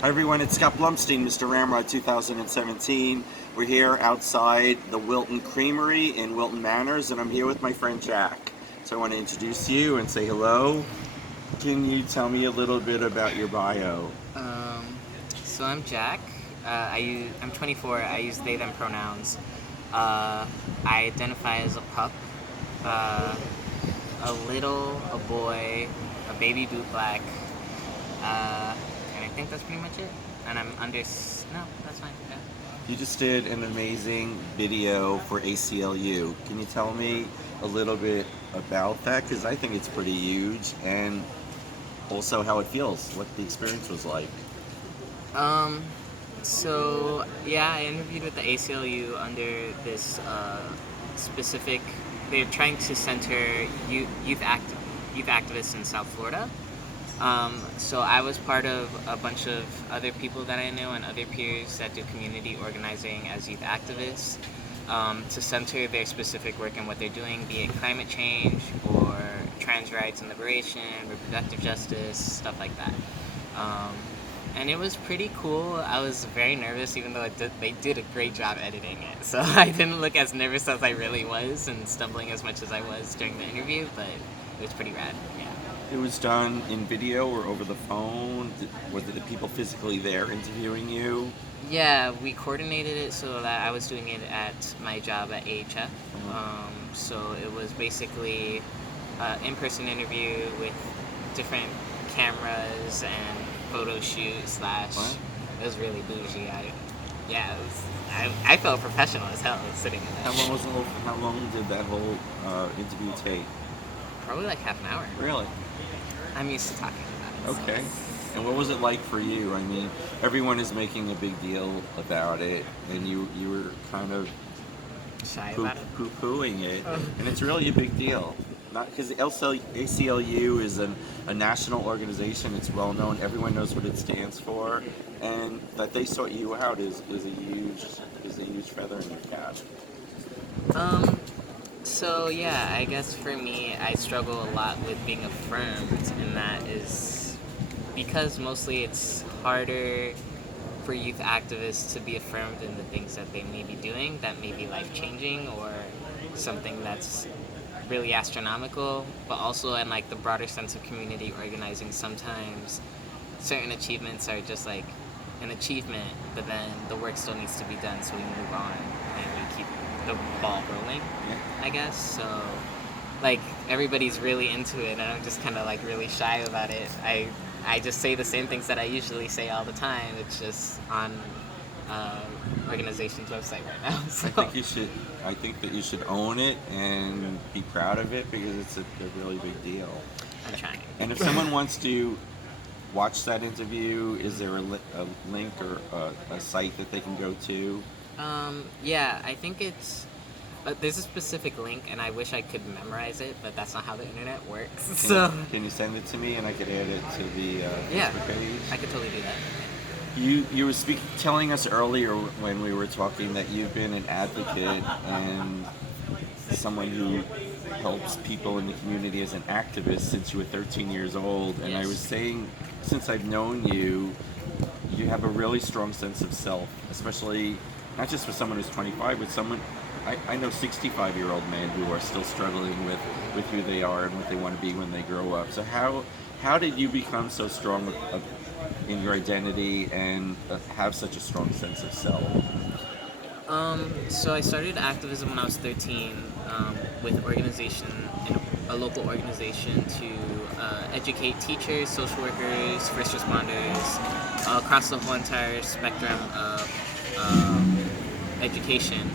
Hi everyone, it's Scott Blumstein, Mr. Ramrod 2017. We're here outside the Wilton Creamery in Wilton Manors, and I'm here with my friend Jack. So I want to introduce you and say hello. Can you tell me a little bit about your bio? Um, so I'm Jack. I'm 24. I use they them pronouns. I identify as a pup, uh, a boy, a baby boot black, and I think that's pretty much it. And I'm no, that's fine. Yeah. You just did an amazing video for ACLU. Can you tell me a little bit about that? Because I think it's pretty huge, and also how it feels, what the experience was like. Um, so yeah, I interviewed with the ACLU under this specific. They're trying to center youth activists in South Florida. So I was part of a bunch of other people that I know and other peers that do community organizing as youth activists to center their specific work and what they're doing, be it climate change or trans rights and liberation, reproductive justice, stuff like that. And it was pretty cool. I was very nervous, even though they did a great job editing it. So I didn't look as nervous as I really was and stumbling as much as I was during the interview, but it was pretty rad. Yeah. It was done in video or over the phone? Were the people physically there interviewing you? Yeah, we coordinated it so that I was doing it at my job at AHF. So it was basically an in-person interview with different cameras and photo shoot slash. What? It was really bougie. I felt professional as hell sitting in How that. how long did that whole interview take? Probably like half an hour. Really? I'm used to talking about it. Okay. And what was it like for you? I mean, everyone is making a big deal about it, and you were kind of So shy about it. poo-pooing it, and it's really a big deal. Not because ACLU is a national organization. It's well known. Everyone knows what it stands for, and that they sort you out is a huge feather in your cap. So yeah, I guess for me, I struggle a lot with being affirmed, and that is because mostly it's harder for youth activists to be affirmed in the things that they may be doing that may be life-changing or something that's really astronomical, but also in like the broader sense of community organizing, sometimes certain achievements are just like an achievement, but then the work still needs to be done, so we move on and we keep the ball rolling, Yeah. I guess. So like everybody's really into it and I'm just kind of like really shy about it. I just say the same things that I usually say all the time. It's just on organization's website right now. So I think that you should own it and be proud of it because it's a really big deal. I'm trying. And if someone wants to watch that interview, is there a link or a site that they can go to? Yeah, I think it's. There's a specific link, and I wish I could memorize it, but that's not how the internet works. So Can you send it to me and I could add it to the yeah, Facebook page? I could totally do that. You were telling us earlier when we were talking that you've been an advocate and someone who helps people in the community as an activist since you were 13 years old. And I Yes. was saying, since I've known you, you have a really strong sense of self, especially not just for someone who's 25, but someone. I know 65-year-old men who are still struggling with who they are and what they want to be when they grow up. So how did you become so strong in your identity and have such a strong sense of self? So I started activism when I was 13 with a local organization to educate teachers, social workers, first responders across the whole entire spectrum of education.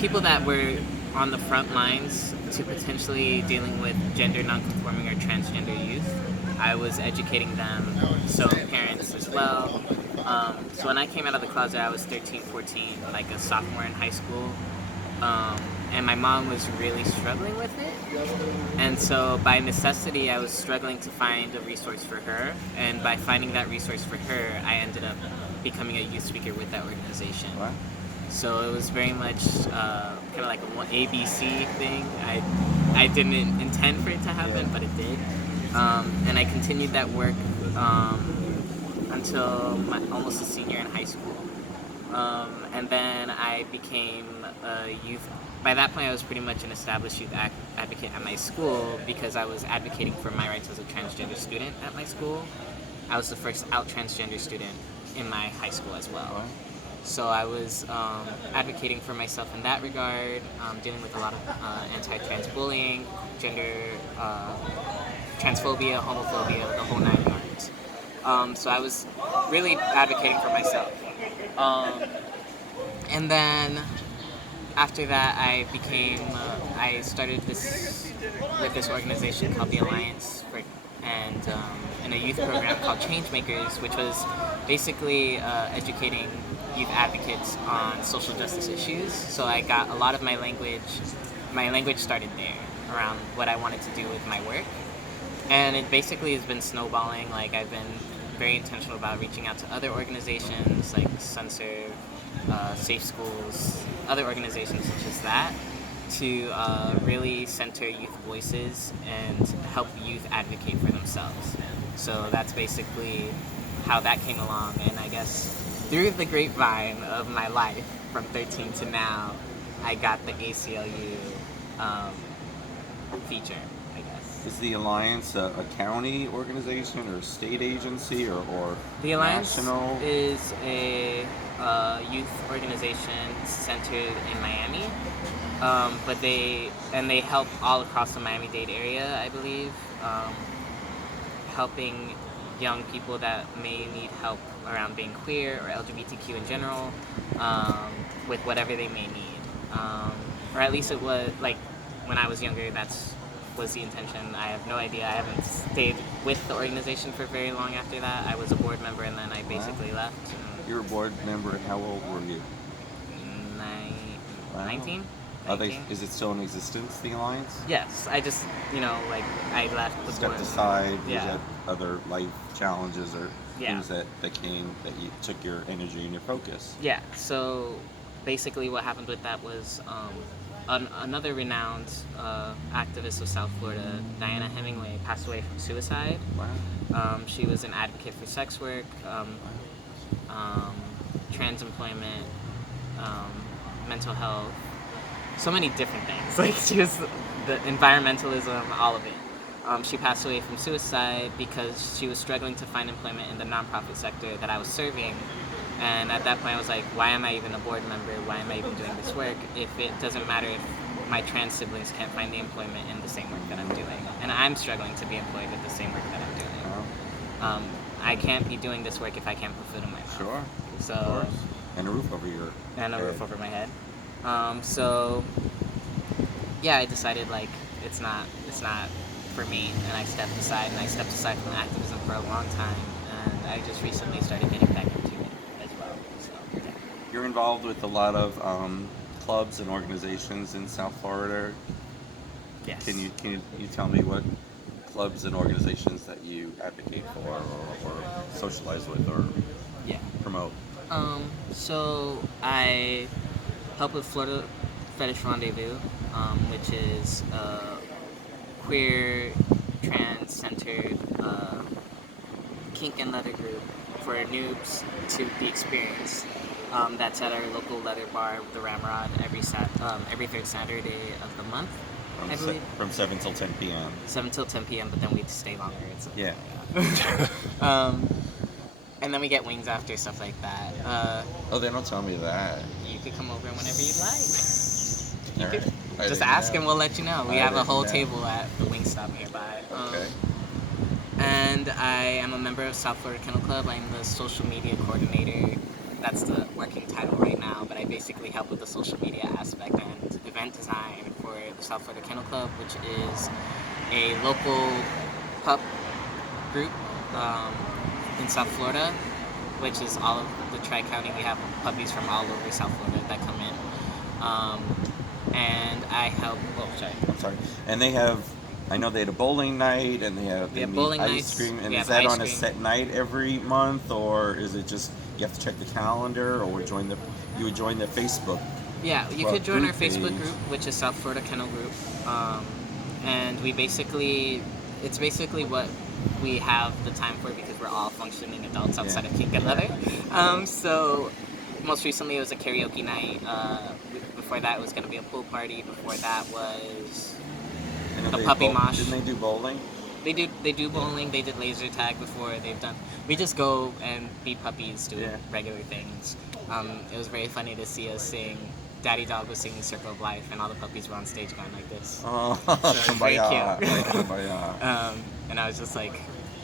People that were on the front lines to potentially dealing with gender nonconforming or transgender youth. I was educating them, so parents as well. So when I came out of the closet, I was 13, 14, like a sophomore in high school. And my mom was really struggling with it. And so by necessity, I was struggling to find a resource for her. And by finding that resource for her, I ended up becoming a youth speaker with that organization. What? So it was very much kind of like a ABC thing. I didn't intend for it to happen, but it did. And I continued that work until almost a senior in high school. And then I became a youth. By that point, I was pretty much an established youth advocate at my school because I was advocating for my rights as a transgender student at my school. I was the first out transgender student in my high school as well. So I was advocating for myself in that regard, dealing with a lot of anti-trans bullying, gender, transphobia, homophobia, the whole nine yards. So I was really advocating for myself. And then after that, I started with this organization called the Alliance and in a youth program called Changemakers, which was basically educating youth advocates on social justice issues. So I got a lot of my language started there around what I wanted to do with my work. And it basically has been snowballing. Like, I've been very intentional about reaching out to other organizations like SunServe, Safe Schools, other organizations such as that, to really center youth voices and help youth advocate for themselves. So that's basically how that came along, and I guess through the grapevine of my life from 13 to now, I got the ACLU feature, I guess. Is the Alliance a county organization or a state agency or The Alliance national? is a youth organization centered in Miami, but they help all across the Miami-Dade area, I believe, helping young people that may need help around being queer or LGBTQ in general, with whatever they may need, or at least it was like when I was younger. Was the intention. I have no idea. I haven't stayed with the organization for very long after that. I was a board member and then I basically left. You're a board member, and how old were you? 19? Is it still in existence, the Alliance? Yes. I just, I left the Stepped board. aside. Yeah. Was that other life challenges or Yeah. things that you took your energy and your focus? Yeah, so basically what happened with that was another renowned activist of South Florida, Diana Hemingway, passed away from suicide. Wow. She was an advocate for sex work, trans employment, mental health, so many different things. Like, she was the environmentalism, all of it. She passed away from suicide because she was struggling to find employment in the nonprofit sector that I was serving. And at that point I was like, why am I even a board member? Why am I even doing this work if it doesn't matter if my trans siblings can't find the employment in the same work that I'm doing? And I'm struggling to be employed with the same work that I'm doing. Wow. I can't be doing this work if I can't put food in my mouth. Sure. So, of course. And a roof over your and a head. roof over my head. So yeah, I decided like it's not for me, and I stepped aside from activism for a long time, and I just recently started getting back into it as well. So yeah. You're involved with a lot of clubs and organizations in South Florida. Yes. Can you tell me what clubs and organizations that you advocate for or socialize with or Yeah. promote? So I help with Florida Fetish Rendezvous, which is a queer, trans-centered kink and leather group for noobs to the experience. That's at our local leather bar, the Ramrod, every third Saturday of the month, I believe. From 7 till 10 p.m. 7 till 10 p.m., but then we stay longer. Yeah. And then we get wings after, stuff like that. Oh, they don't tell me that. You could come over whenever you'd like. All right. I Just didn't ask know. and we'll let you know. We I have a didn't whole know. table at the Wingstop nearby. Okay. And I am a member of South Florida Kennel Club. I'm the social media coordinator. That's the working title right now, but I basically help with the social media aspect and event design for the South Florida Kennel Club, which is a local pup group in South Florida, which is all of the Tri-County. We have puppies from all over South Florida that come in. And I help. Oh, sorry. I'm sorry. And they have. I know they had a bowling night, and they have have meet bowling ice nights. cream. And We is have that ice on a cream. set night every month, or is it just you have to check the calendar, or you would join the Facebook? Yeah, you Well, could join our group Facebook page. group, which is South Florida Kennel Group, and it's basically what we have the time for because we're all functioning adults outside of kink and Yeah. leather. So most recently it was a karaoke night. Before that it was going to be a pool party. Before that was And then the they puppy mosh. Didn't they do bowling? They do bowling. They did laser tag before. They've done. We just go and be puppies doing regular things. It was very funny to see us sing. Daddy Dog was singing "Circle of Life," and all the puppies were on stage going like this. Oh, So it was very kumbaya, cute. kumbaya. And I was just like,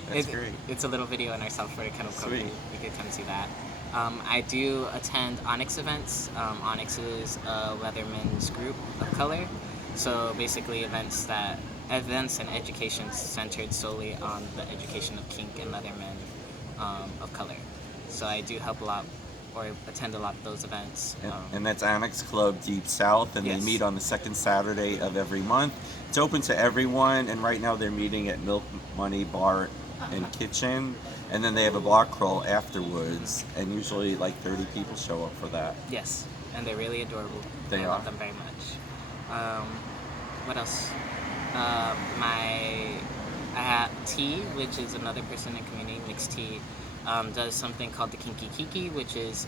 That's great. It's a little video in our South Florida Kennel Club. Sweet. You could come see that. I do attend Onyx events. Onyx is a Leatherman's group of color. So basically events and education centered solely on the education of kink and Leathermen of color. So I do help a lot or attend a lot of those events. And that's Onyx Club Deep South, and Yes. they meet on the second Saturday of every month. It's open to everyone, and right now they're meeting at Milk Money Bar and Kitchen, and then they have a block crawl afterwards, and usually like 30 people show up for that. Yes, and they're really adorable. They I are. love them very much. What else? I have T, which is another person in community, Mixed T, does something called the Kinky Kiki, which is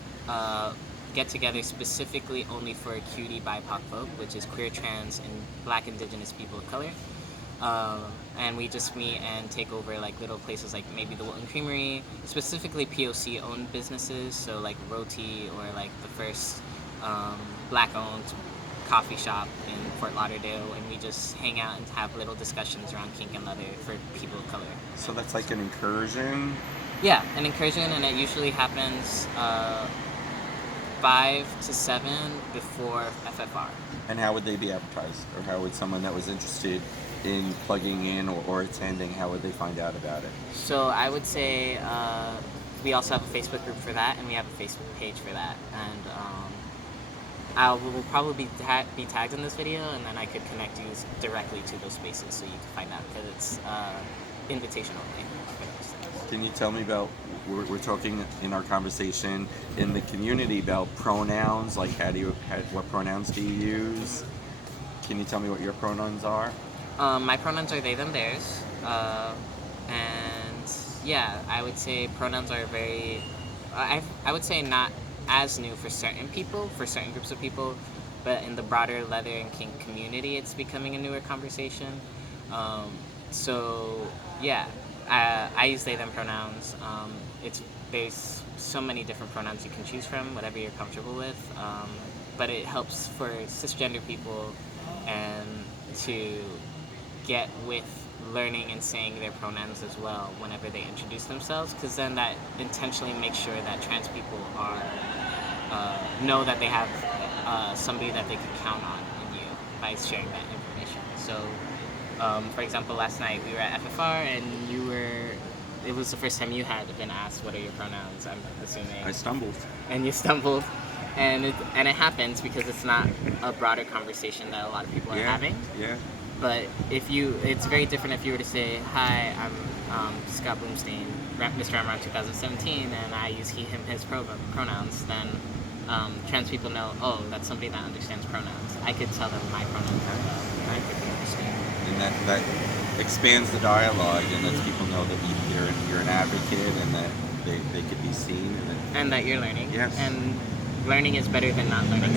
get together specifically only for cutie BIPOC folk, which is queer, trans, and Black Indigenous people of color. And we just meet and take over like little places like maybe the Wilton Creamery, specifically POC owned businesses, so like Roti or like the first Black owned coffee shop in Fort Lauderdale, and we just hang out and have little discussions around kink and leather for people of color. So that's like an incursion. Yeah, an incursion, and it usually happens 5 to 7 before FFR. And how would they be advertised? Or how would someone that was interested in plugging in or attending, how would they find out about it? So I would say we also have a Facebook group for that, and we have a Facebook page for that. And will probably be tagged in this video, and then I could connect you directly to those spaces so you can find out, because it's invitation only for those things. Can you tell me about, we're talking in our conversation in the community about pronouns, like what pronouns do you use? Can you tell me what your pronouns are? My pronouns are they, them, theirs. And yeah, I would say pronouns are very, I would say not as new for certain people, for certain groups of people, but in the broader leather and kink community, it's becoming a newer conversation. So yeah, I use they, them pronouns. There's so many different pronouns you can choose from, whatever you're comfortable with. But it helps for cisgender people and to get with learning and saying their pronouns as well whenever they introduce themselves, because then that intentionally makes sure that trans people are know that they have somebody that they can count on in you by sharing that information. So for example, last night we were at FFR and it was the first time you had been asked what are your pronouns, I'm assuming. I stumbled. And you stumbled, and it happens because it's not a broader conversation that a lot of people are having. Yeah. But it's very different if you were to say, "Hi, I'm Scott Bloomstein, Mr. Ramrod 2017, and I use he, him, his pronouns." Then trans people know, oh, that's somebody that understands pronouns. I could tell them my pronouns as well, and I could understand. And that expands the dialogue and lets people know that you're an advocate and that they could be seen And that you're learning. Yes. And learning is better than not learning.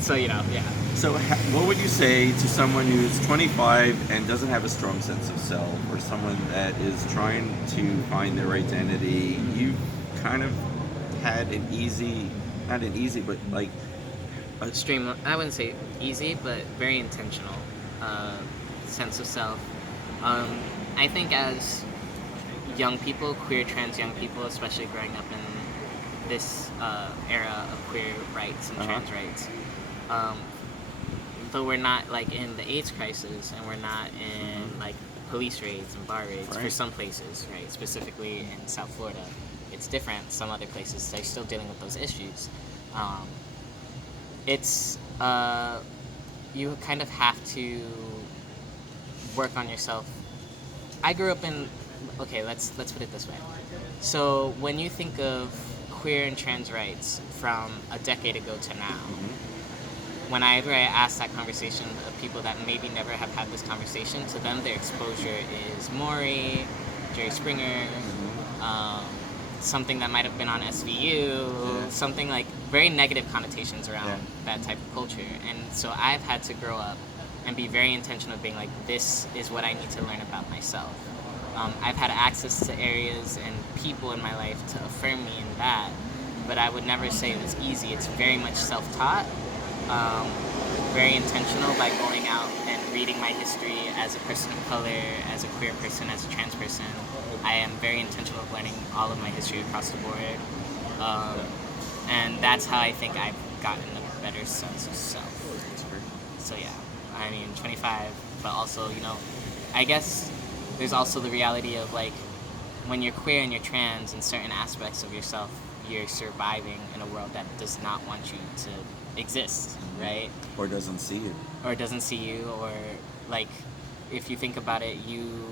So yeah. So what would you say to someone who's 25 and doesn't have a strong sense of self, or someone that is trying to find their identity? You kind of had not an easy, but like a I wouldn't say easy, but very intentional sense of self. I think as young people, queer, trans young people, especially growing up in this era of queer rights and trans rights, though we're not like in the AIDS crisis and we're not in like police raids and bar raids for some places, right? Specifically in South Florida, it's different. Some other places they're still dealing with those issues. You kind of have to work on yourself. I grew up in, let's put it this way. So when you think of queer and trans rights from a decade ago to now, whenever I ask that conversation of people that maybe never have had this conversation, to them their exposure is Maury, Jerry Springer, something that might have been on SVU, something like very negative connotations around that type of culture. And so I've had to grow up and be very intentional of being like, this is what I need to learn about myself. I've had access to areas and people in my life to affirm me in that, but I would never say it was easy. It's very much self-taught, very intentional by going out and reading my history as a person of color, as a queer person, as a trans person. I am very intentional of learning all of my history across the board. And that's how I think I've gotten a better sense of self. So yeah, I mean, 25, but also, you know, I guess there's also the reality of like, when you're queer and you're trans in certain aspects of yourself, you're surviving in a world that does not want you to exist, right? Or doesn't see you. Or doesn't see you, or like, if you think about it, you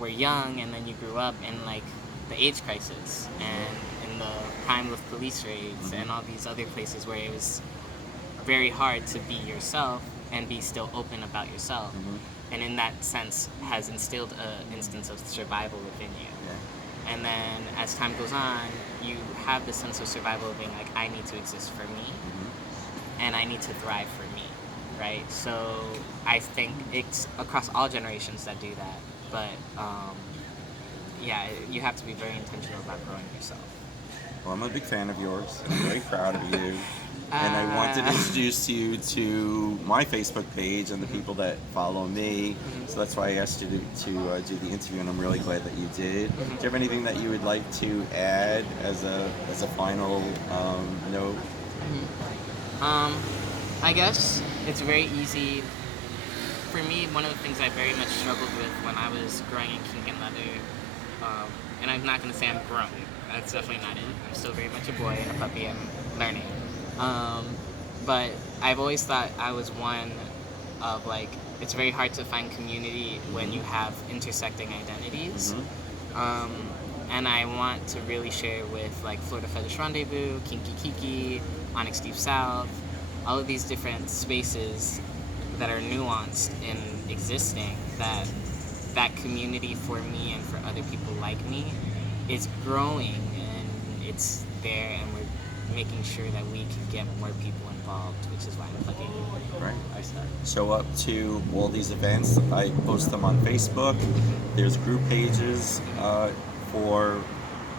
were young and then you grew up in like the AIDS crisis and in the time of police raids and all these other places where it was very hard to be yourself and be still open about yourself. And in that sense has instilled an instance of survival within you. And then as time goes on, you have this sense of survival of being like, I need to exist for me and I need to thrive for me, right? So I think it's across all generations that do that, but yeah, you have to be very intentional about growing yourself. Well, I'm a big fan of yours. I'm very proud of you. And I wanted to introduce you to my Facebook page and the people that follow me. So that's why I asked you to do the interview, and I'm really glad that you did. Do you have anything that you would like to add as a final note? I guess it's very easy. For me, one of the things I very much struggled with when I was growing in kink and leather, and I'm not going to say I'm grown. That's definitely not it. I'm still very much a boy and a puppy. I'm learning. But I've always thought I was one of like, it's very hard to find community when you have intersecting identities. And I want to really share with like Florida Fetish Rendezvous, Kinky Kiki, Onyx Deep South, all of these different spaces that are nuanced in existing, that community for me and for other people like me is growing, and it's there, and we're making sure that we can get more people involved, which is why I'm plugging our stuff. Show up to all these events. I post them on Facebook. There's group pages for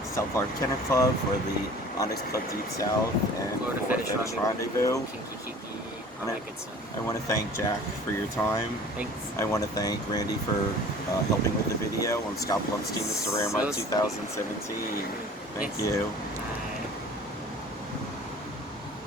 South Florida Kennel Club, for the Onyx Club Deep South, and Florida Fetish Rendezvous. Kinky Kiki, all that good stuff. I want to thank Jack for your time. Thanks. I want to thank Randy for helping with the video on Scott Blumstein, Mr. Ramrod 2017. Thank you.